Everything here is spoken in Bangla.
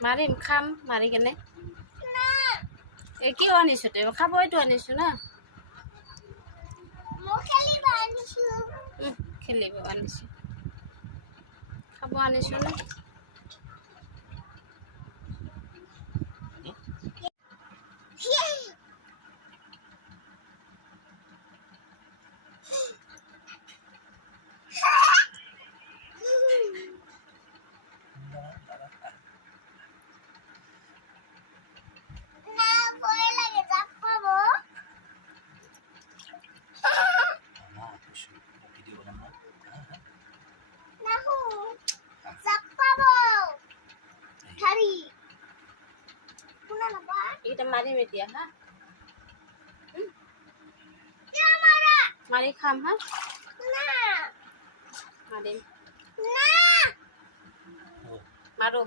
মাৰিম খাম মাৰি কেনে এই কিয় আনিছো তই খাবইতো আনিছো না খেলিব আনিছো খাব আনিছো না এটা মারিম এতিয়া হা মারি খাম হা মারিম মারো